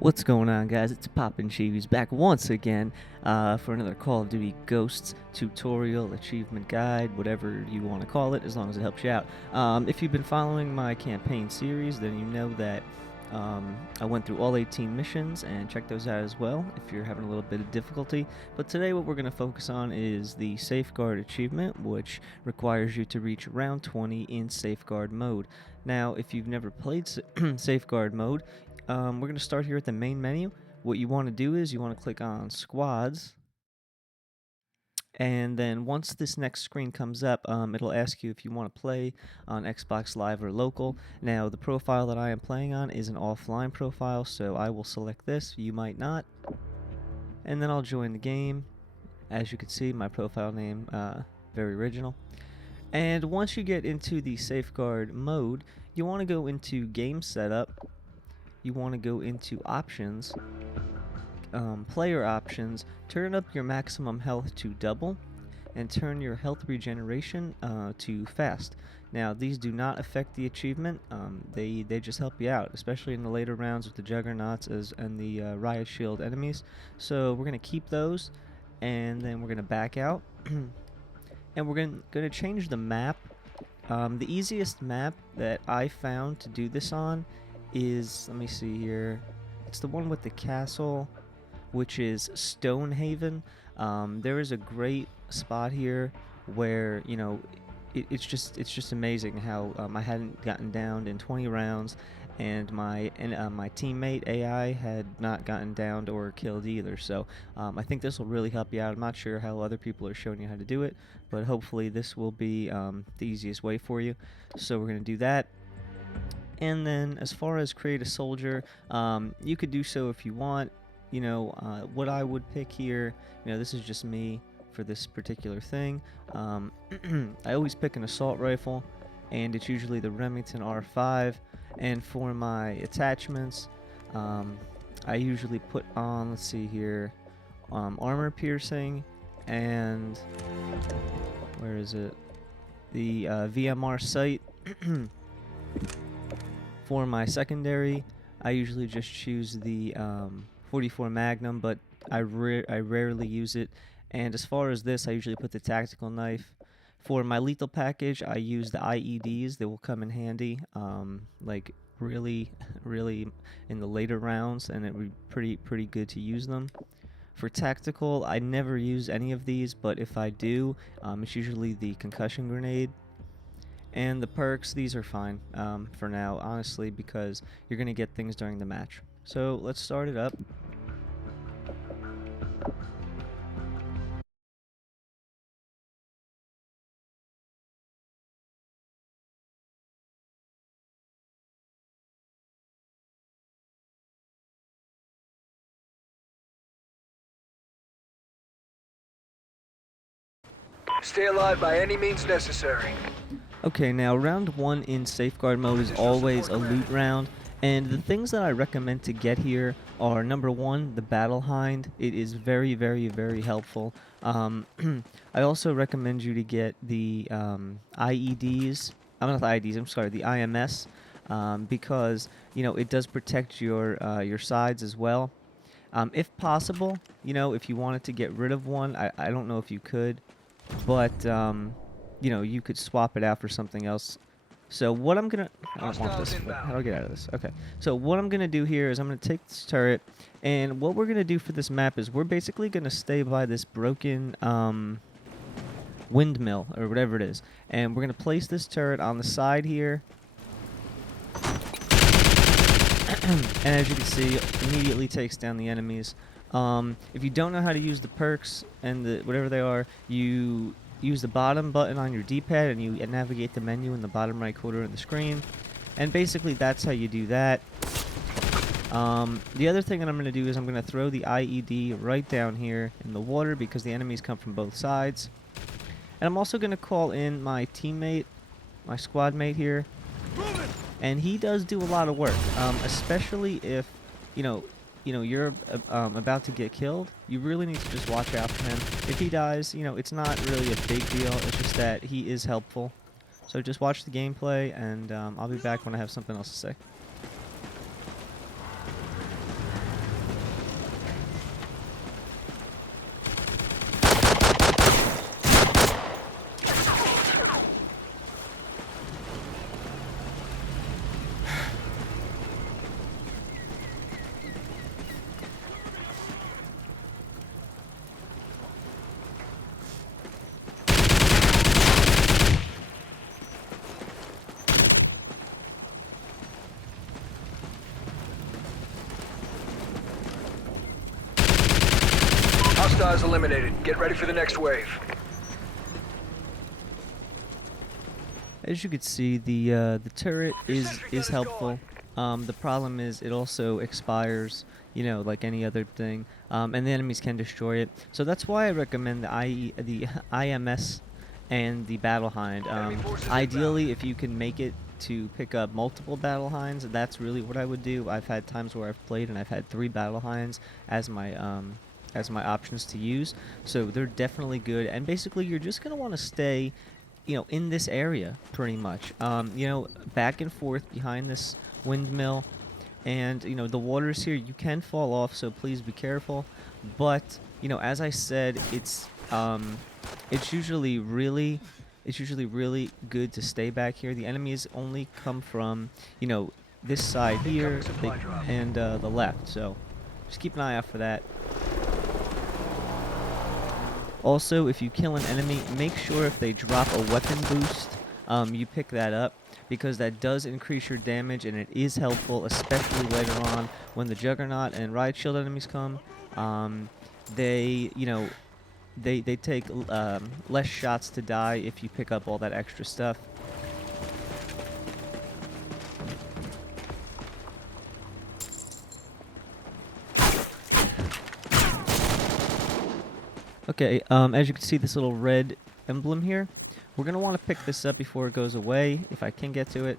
What's going on, guys? It's Poppin' Cheese back once again for another Call of Duty Ghosts tutorial, achievement guide, whatever you want to call it, as long as it helps you out. If you've been following my campaign series, then you know that I went through all 18 missions and check those out as well if you're having a little bit of difficulty. But today what we're going to focus on is the Safeguard achievement, which requires you to reach round 20 in Safeguard mode. Now, if you've never played Safeguard mode, we're going to start here at the main menu. What you want to do is you want to click on Squads, and then once this next screen comes up, it'll ask you if you want to play on Xbox Live or local. Now, the profile that I am playing on is an offline profile, so I will select this. You might not. And then I'll join the game. As you can see, my profile name, very original. And once you get into the Safeguard mode, you want to go into Game Setup. You want to go into Options, Player Options, turn up your maximum health to double, and turn your health regeneration to fast. Now, these do not affect the achievement. They just help you out, especially in the later rounds with the Juggernauts and the Riot Shield enemies. So we're going to keep those, and then we're going to back out. And we're going to change the map. The easiest map that I found to do this on is, let me see here, it's the one with the castle, which is Stonehaven. There is a great spot here where, you know, it's just amazing how I hadn't gotten downed in 20 rounds, and my teammate AI had not gotten downed or killed either. So I think this will really help you out. I'm not sure how other people are showing you how to do it, but hopefully this will be the easiest way for you. So we're going to do that. And then as far as create a soldier, you could do so if you want. You know, what I would pick here, you know, this is just me for this particular thing. I always pick an assault rifle, and it's usually the Remington R5. And for my attachments, I usually put on, let's see here, armor piercing, and where is it? The VMR sight. For my secondary, I usually just choose the 44 Magnum, but I rarely use it. And as far as this, I usually put the tactical knife. For my lethal package, I use the IEDs. They will come in handy, like really in the later rounds, and it would be pretty good to use them. For tactical, I never use any of these, but if I do, it's usually the concussion grenade. And the perks, these are fine for now, honestly, because you're going to get things during the match. So let's start it up. Stay alive by any means necessary. Okay, now round 1 in Safeguard mode is always a loot round, and the things that I recommend to get here are, number 1, the Battle Hind. It is very helpful. I also recommend you to get the IEDs. I'm not the IEDs, I'm sorry, the IMS, because, you know, it does protect your sides as well. If possible, you know, if you wanted to get rid of one, I don't know if you could, but you know, you could swap it out for something else. So what I'm gonna, I don't want this. How do I get out of this? Okay. So what I'm gonna do here is I'm gonna take this turret, and what we're gonna do for this map is we're basically gonna stay by this broken windmill or whatever it is, and we're gonna place this turret on the side here. And as you can see, immediately takes down the enemies. If you don't know how to use the perks and the whatever they are, you use the bottom button on your D-pad and you navigate the menu in the bottom right corner of the screen. And basically that's how you do that. The other thing that I'm going to do is I'm going to throw the IED right down here in the water because the enemies come from both sides. And I'm also going to call in my teammate, my squad mate here. And he does do a lot of work, especially if, you know, you're about to get killed. You really need to just watch out for him. If he dies, you know, it's not really a big deal. It's just that he is helpful. So just watch the gameplay, and I'll be back when I have something else to say. Hostiles eliminated. Get ready for the next wave. As you can see, the turret is helpful. The problem is it also expires, you know, like any other thing, and the enemies can destroy it. So that's why I recommend the IMS and the Battle Hind. Ideally, if you can make it to pick up multiple Battle Hinds, that's really what I would do. I've had times where I've played and I've had 3 Battle Hinds as my options to use. So they're definitely good. And basically, you're just gonna want to stay, you know, in this area pretty much. You know, back and forth behind this windmill, and you know the waters here. You can fall off, so please be careful. But you know, as I said, it's usually really good to stay back here. The enemies only come from, you know, this side here and the left. So just keep an eye out for that. Also, if you kill an enemy, make sure if they drop a weapon boost, you pick that up, because that does increase your damage and it is helpful, especially later on when the Juggernaut and Riot Shield enemies come. They, you know, they take less shots to die if you pick up all that extra stuff. Okay, as you can see, this little red emblem here, we're going to want to pick this up before it goes away, if I can get to it.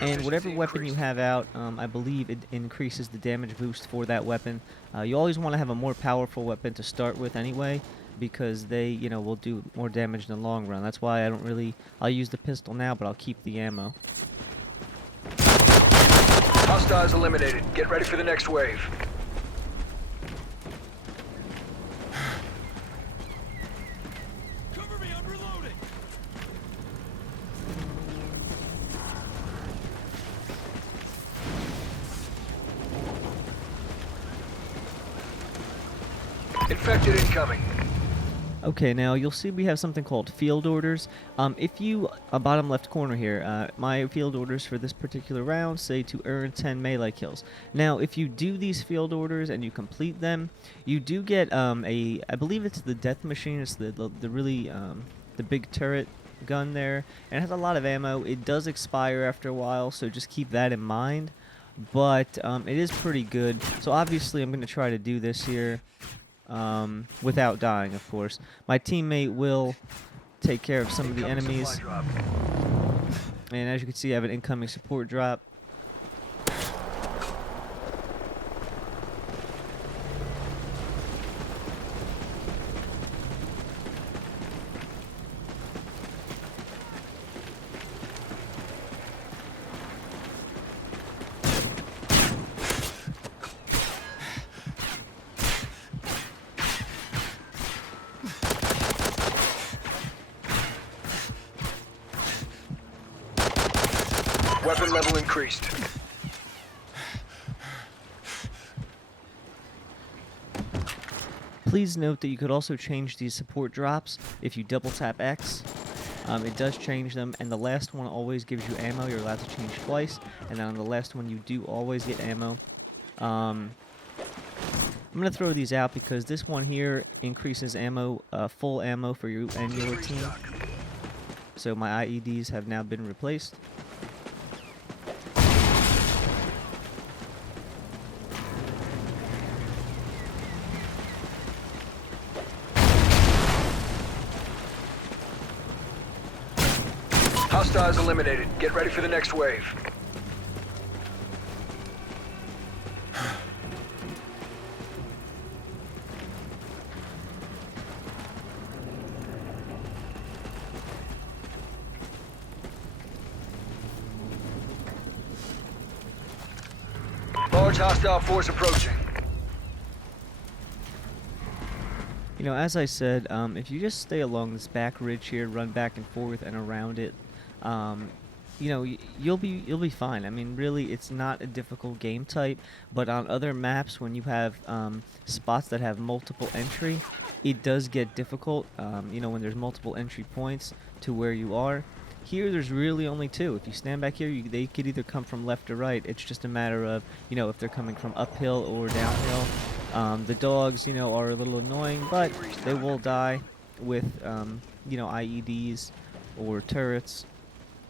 And whatever weapon you have out, I believe it increases the damage boost for that weapon. You always want to have a more powerful weapon to start with anyway, because they, you know, will do more damage in the long run. That's why I'll use the pistol now, but I'll keep the ammo. Hostiles eliminated. Get ready for the next wave. Infected incoming. Okay, now you'll see we have something called field orders. If you, bottom left corner here, my field orders for this particular round say to earn 10 melee kills. Now, if you do these field orders and you complete them, you do get I believe it's the death machine. It's the really the big turret gun there, and it has a lot of ammo. It does expire after a while, so just keep that in mind. But it is pretty good. So obviously, I'm going to try to do this here. Without dying, of course. My teammate will take care of some of the enemies. And as you can see, I have an incoming support drop. Weapon level increased. Please note that you could also change these support drops if you double tap X. It does change them, and the last one always gives you ammo. You're allowed to change twice, and then on the last one you do always get ammo. I'm going to throw these out because this one here increases ammo, full ammo for you and your team. So my IEDs have now been replaced. Hostiles eliminated. Get ready for the next wave. Large hostile force approaching. You know, as I said, if you just stay along this back ridge here, run back and forth and around it, you know, you'll be fine. I mean, really, it's not a difficult game type, but on other maps, when you have spots that have multiple entry, it does get difficult. You know, when there's multiple entry points to where you are. Here, there's really only 2. If you stand back here, they could either come from left or right. It's just a matter of, you know, if they're coming from uphill or downhill. The dogs, are a little annoying, but Team they restock. will die with, IEDs or turrets.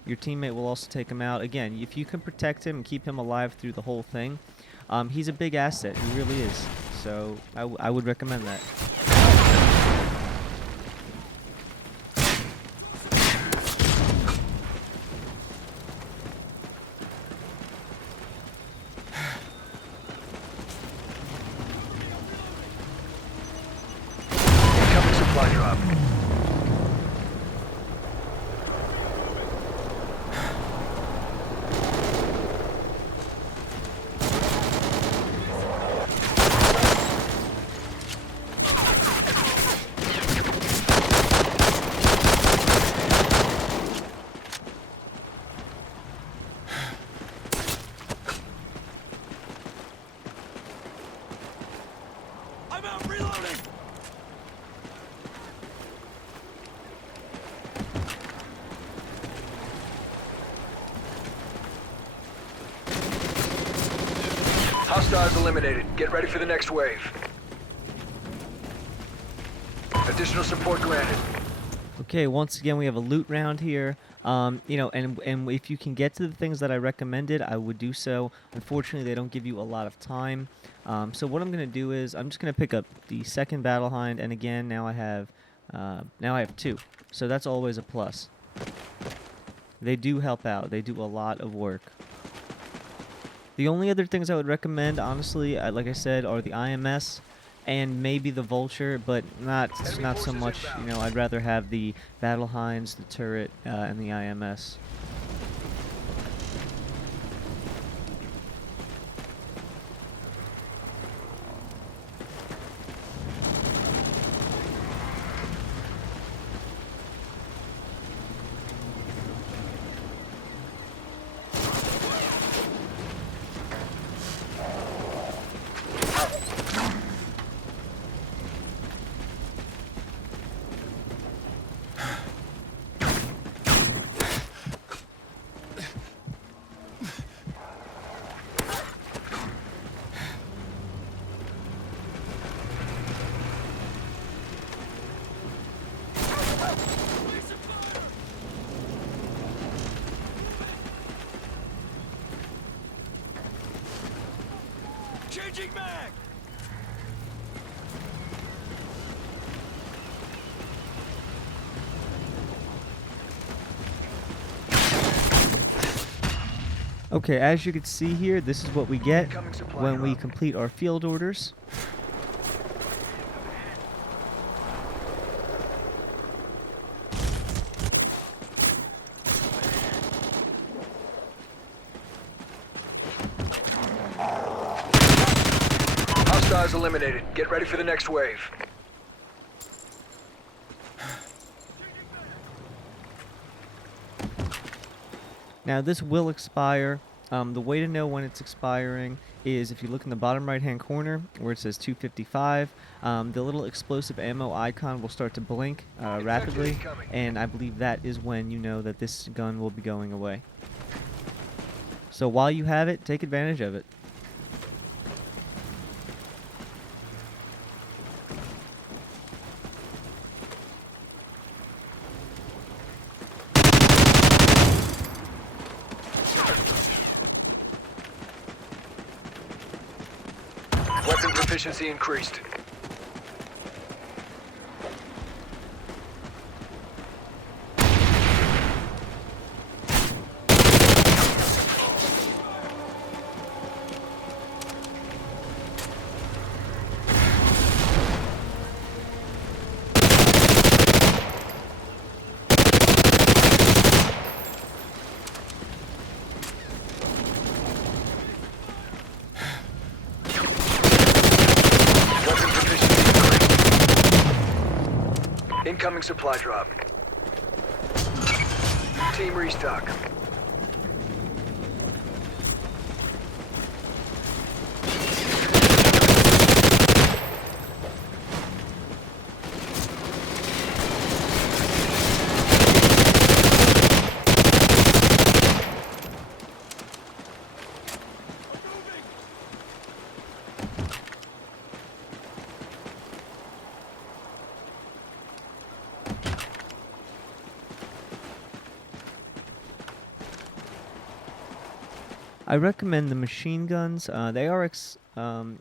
Your teammate will also take him out. Again, if you can protect him and keep him alive through the whole thing, he's a big asset. He really is. So I would recommend that. Incoming supply drop. I'm out reloading! Hostiles eliminated. Get ready for the next wave. Additional support granted. Okay, once again, we have a loot round here. And if you can get to the things that I recommended, I would do so. Unfortunately, they don't give you a lot of time. So what I'm gonna do is I'm just gonna pick up the second battle hind, and again, now I have two. So that's always a plus. They do help out. They do a lot of work. The only other things I would recommend, honestly, like I said, are the IMS and maybe the Vulture, but not Enemy so forces much. inbound. I'd rather have the Battle Hinds, the turret, and the IMS. Changing mag! Okay, as you can see here, this is what we get Incoming supply when we drop. complete our field orders. Hostiles eliminated. Get ready for the next wave. Now this will expire. The way to know when it's expiring is if you look in the bottom right hand corner where it says 255, the little explosive ammo icon will start to blink rapidly, incoming. and I believe that is when you know that this gun will be going away. So while you have it, take advantage of it. Weapon proficiency increased. Weapon proficiency increased. Incoming supply drop. Team restock. I recommend the machine guns. The ARX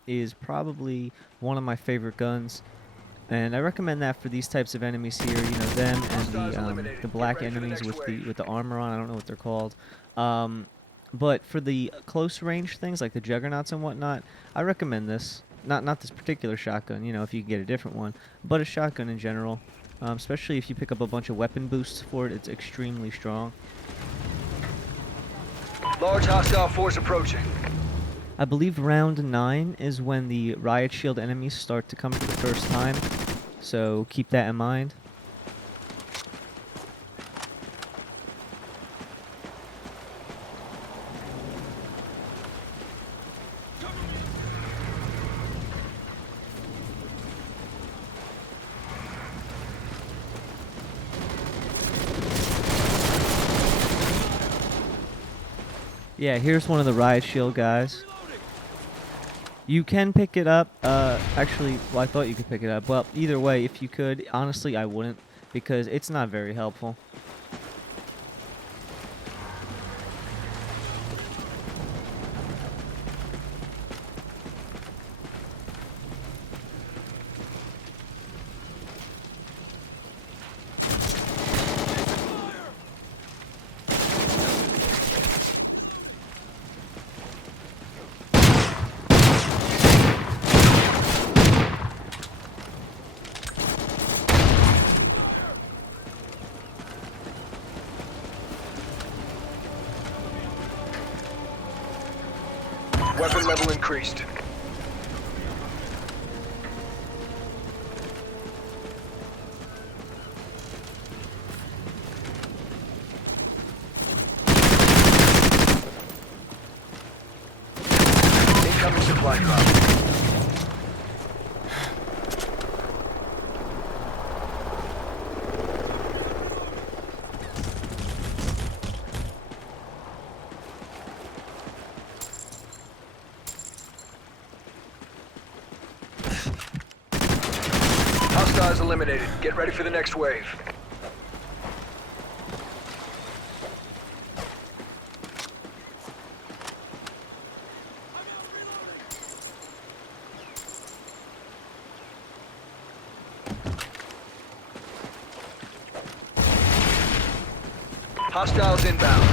is probably one of my favorite guns, and I recommend that for these types of enemies here. You know, them and Hostiles eliminated. the Get black ready for the enemies next wave. with the armor on. I don't know what they're called. Um, but for the close range things like the juggernauts and whatnot, I recommend this. Not this particular shotgun. You know, if you can get a different one, but a shotgun in general. Especially if you pick up a bunch of weapon boosts for it, it's extremely strong. Large hostile force approaching. I believe round 9 is when the riot shield enemies start to come for the first time, so keep that in mind. Yeah, here's one of the riot shield guys. You can pick it up. Actually, well, I thought you could pick it up. Well, either way, if you could, honestly, I wouldn't, because it's not very helpful. Weapon level increased. Incoming supply drop. Hostiles eliminated. Get ready for the next wave. Hostiles inbound.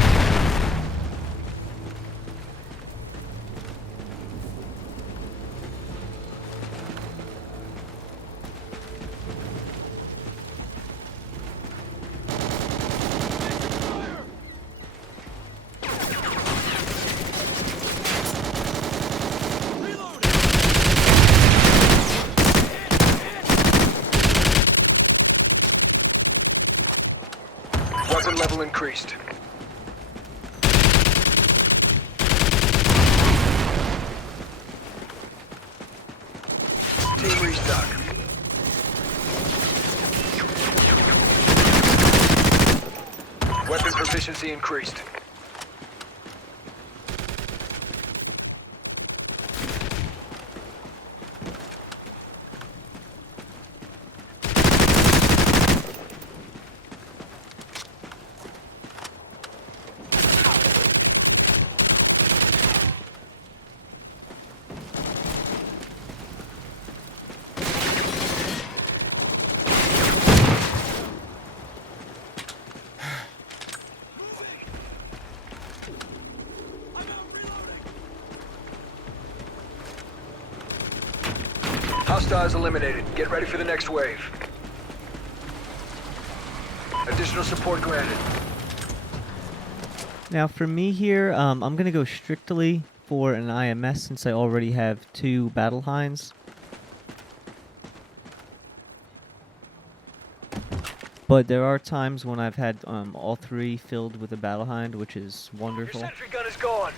Weapon level increased. Team restock. Weapon proficiency increased. Hostiles eliminated. Get ready for the next wave. Additional support granted. Now for me here, I'm going to go strictly for an IMS since I already have 2 battle hinds. But there are times when I've had all 3 filled with a battle hind, which is Your wonderful. sentry gun is gone.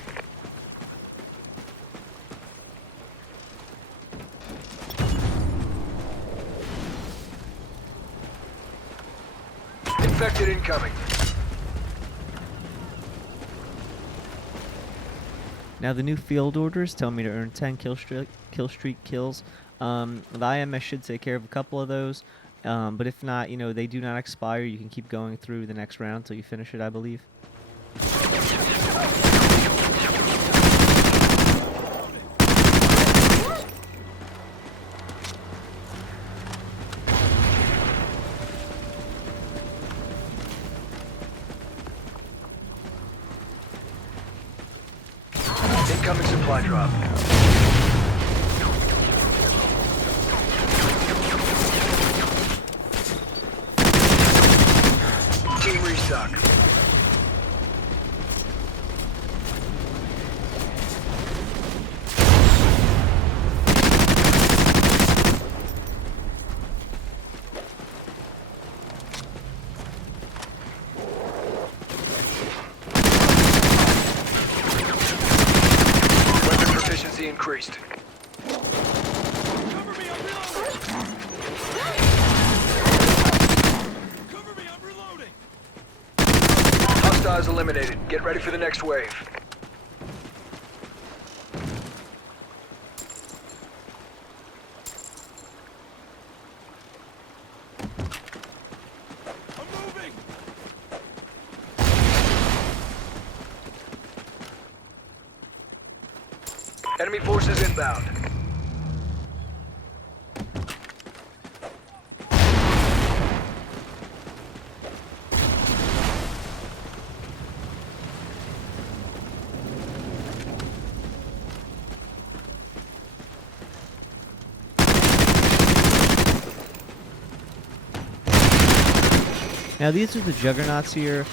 Infected incoming. Now the new field orders tell me to earn 10 kill streak kills. The IMS should take care of a couple of those, but if not, you know, they do not expire. You can keep going through the next round until you finish it, I believe. Incoming supply drop. Team restock. Weapon proficiency increased. Cover me, I'm reloading! Cover me, I'm reloading! Hostiles eliminated. Get ready for the next wave. I'm moving! Enemy forces inbound. Now these are the juggernauts here.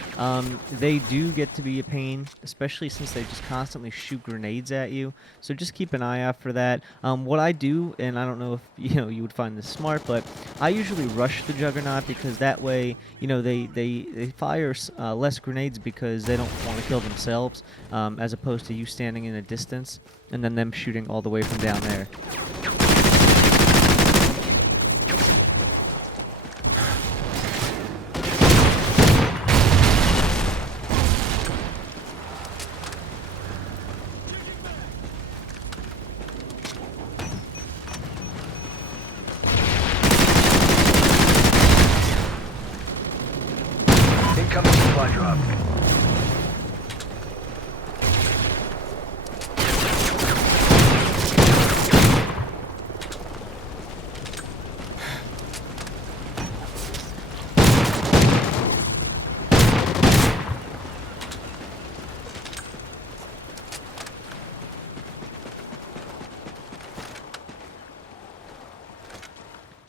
They do get to be a pain, especially since they just constantly shoot grenades at you. So just keep an eye out for that. What I do, and I don't know if you would find this smart, but I usually rush the juggernaut because that way they fire less grenades because they don't want to kill themselves, as opposed to you standing in a distance and then them shooting all the way from down there. Incoming supply drop.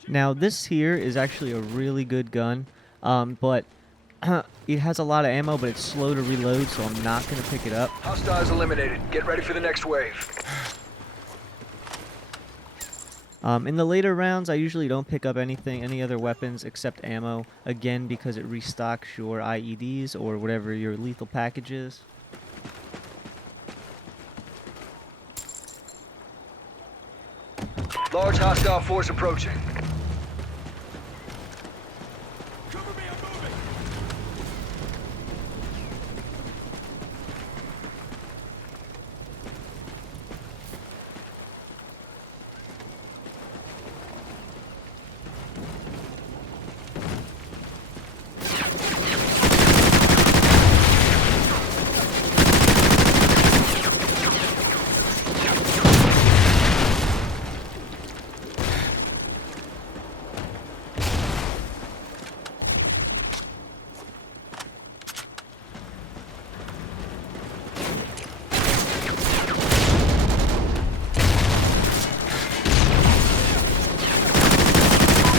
Now this here is actually a really good gun, but it has a lot of ammo, but it's slow to reload, so I'm not going to pick it up. Hostiles eliminated. Get ready for the next wave. In the later rounds, I usually don't pick up any other weapons except ammo, again because it restocks your IEDs or whatever your lethal package is. Large hostile force approaching. Cover me, I'm moving!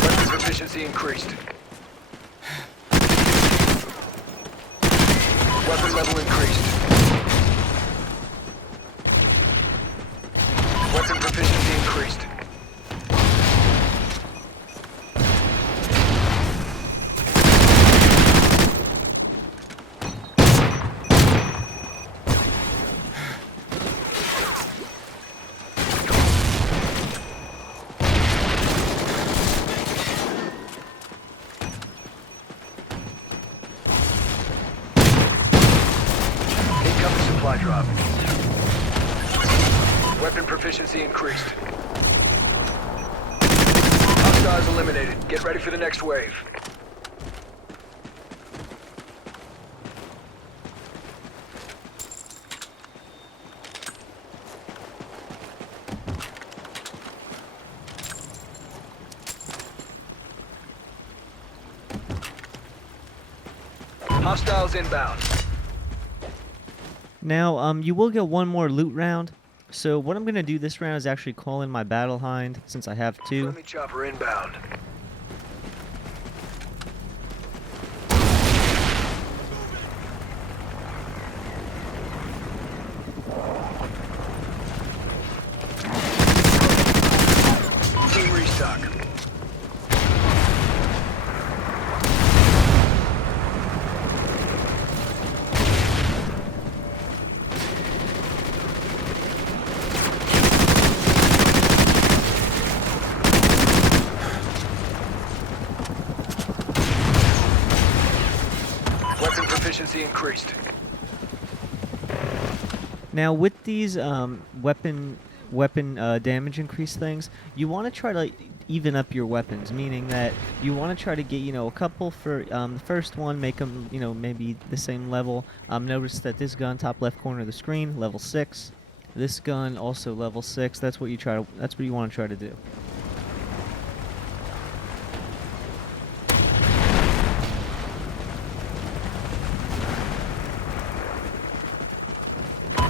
Weapon proficiency increased. Weapon level increased. Weapon proficiency increased. Incoming supply drop. Weapon proficiency increased. Hostiles eliminated. Get ready for the next wave. Hostiles inbound. Now, you will get one more loot round. So what I'm gonna do this round is actually call in my battle hind since I have two. Friendly chopper inbound. Team restock. Weapon proficiency increased. Now with these weapon damage increase things, you want to try to even up your weapons, meaning that you want to try to get a couple for the first one, make them maybe the same level. Notice that this gun, top left corner of the screen, level 6. This gun also level 6. That's what you want to try to do.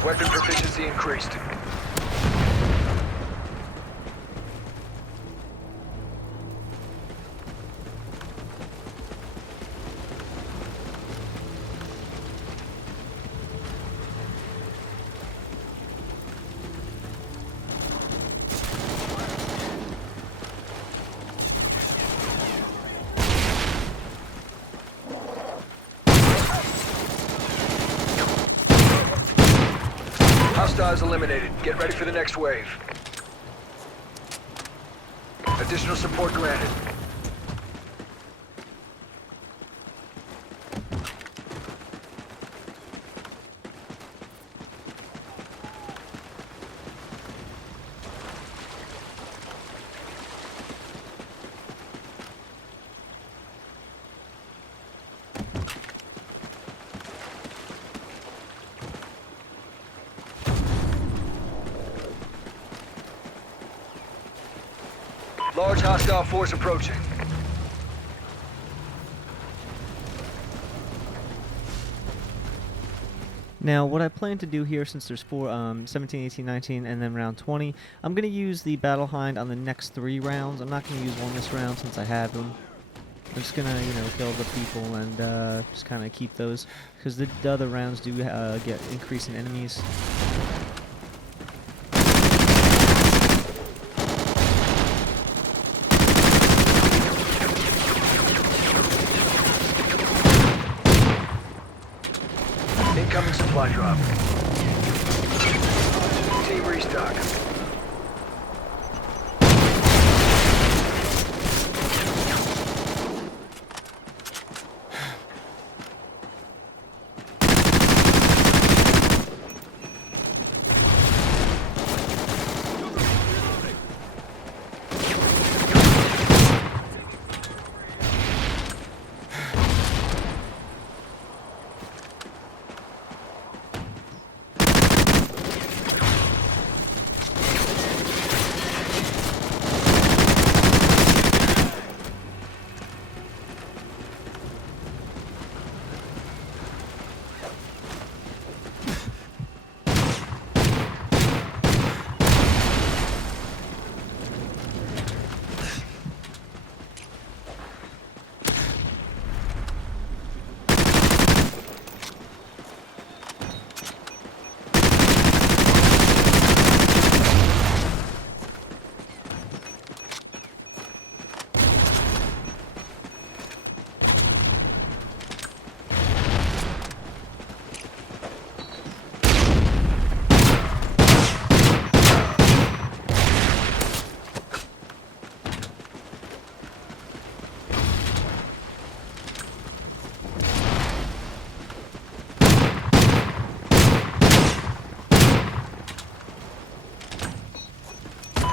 Weapon proficiency increased. Hostiles eliminated. Get ready for the next wave. Additional support granted. Large hostile force approaching. Now, what I plan to do here, since there's 17, 18, 19, and then round 20, I'm going to use the Battle Hind on the next 3 rounds. I'm not going to use one this round since I have them. I'm just going to, kill the people and just kind of keep those, because the other rounds do get increase in enemies. Incoming supply drop. Team restock.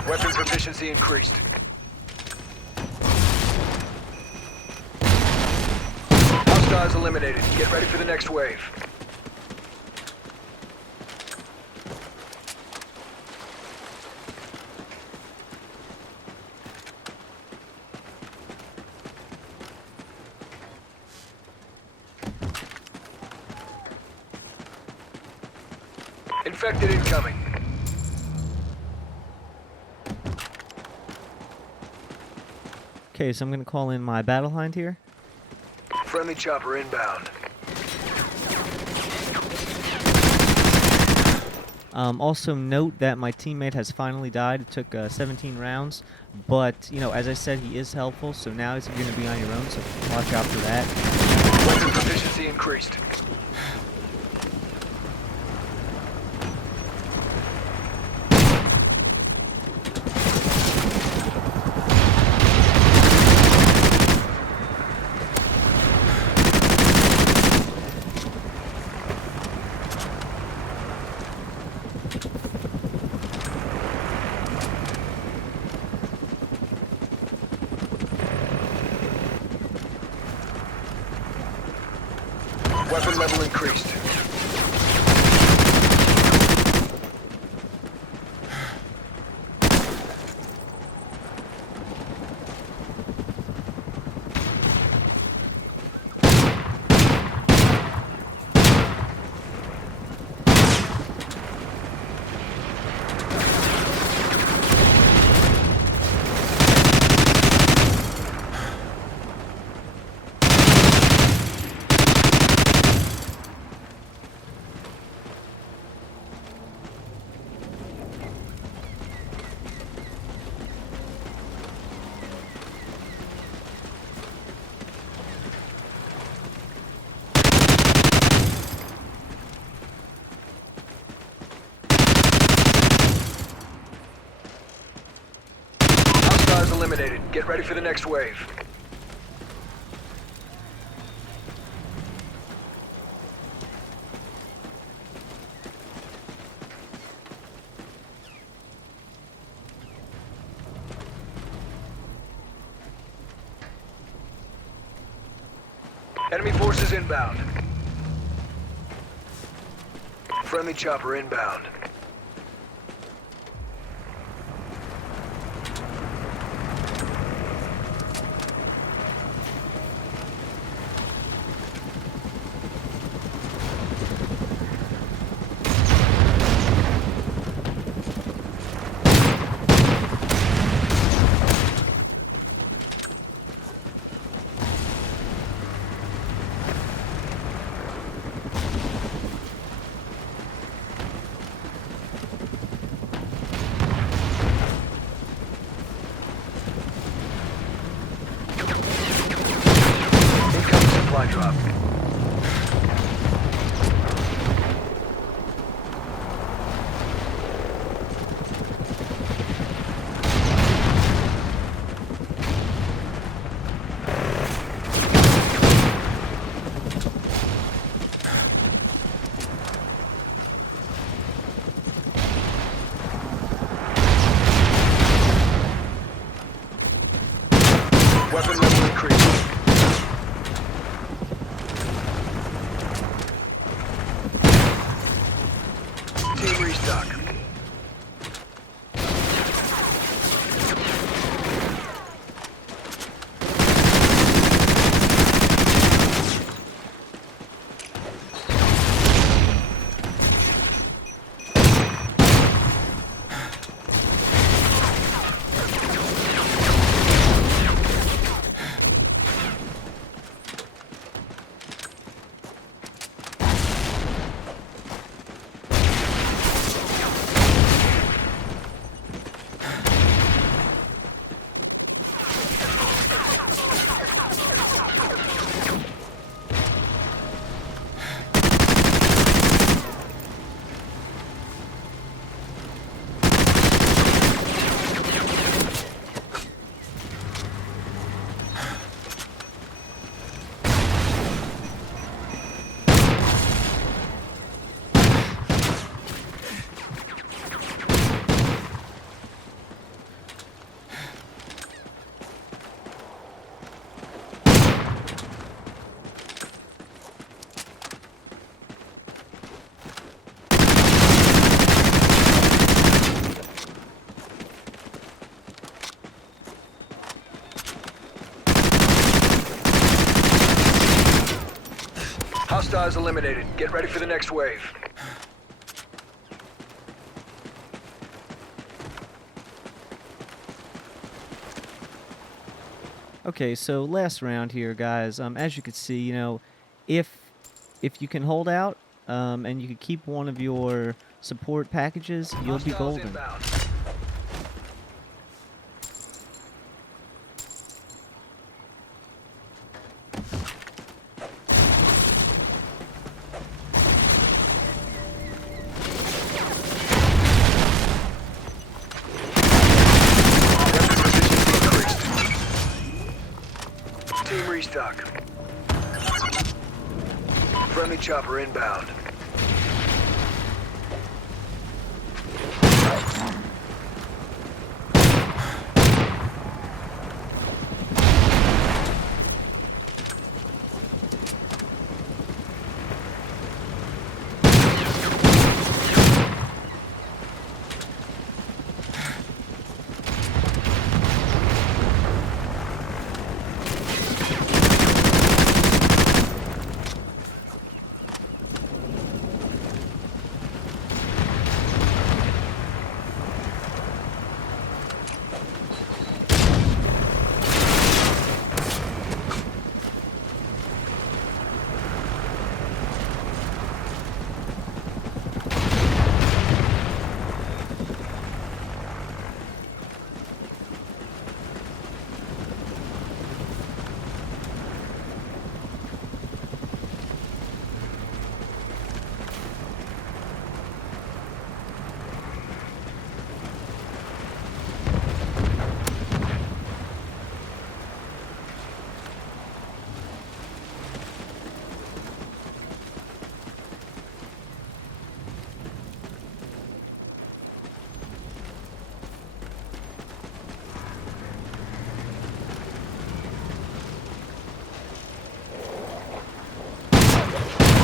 Weapon proficiency increased. Hostiles eliminated. Get ready for the next wave. Infected incoming. Okay, so I'm gonna call in my battle hind here. Friendly chopper inbound. Also note that my teammate has finally died. It took 17 rounds, but you know, as I said, he is helpful. So now you're going to be on your own. So watch out for that. Weapon proficiency increased. Weapon level increased. Hostiles eliminated. Get ready for the next wave. Enemy forces inbound. Friendly chopper inbound. Incoming supply drop. Weapon level increased. Team restock. Hostiles eliminated. Get ready for the next wave. Okay, so last round here, guys. As you can see, if if you can hold out, and you can keep one of your support packages, you'll be Hostiles golden. inbound. Team restock. Friendly chopper inbound.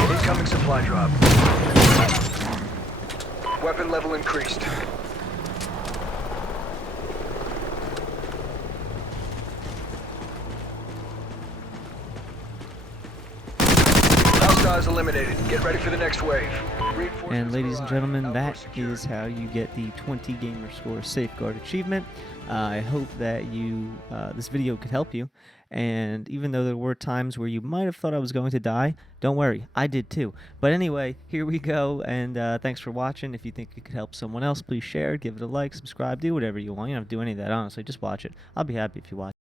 Incoming supply drop. Weapon level increased. Hostiles eliminated. Get ready for the next wave. And ladies and gentlemen, that Outpost secured. is how you get the 20 gamer score safeguard achievement. I hope that this video could help you. And even though there were times where you might have thought I was going to die, don't worry, I did too. But anyway, here we go. And thanks for watching. If you think it could help someone else, please share, give it a like, subscribe, do whatever you want. You don't have to do any of that, honestly. Just watch it. I'll be happy if you watch.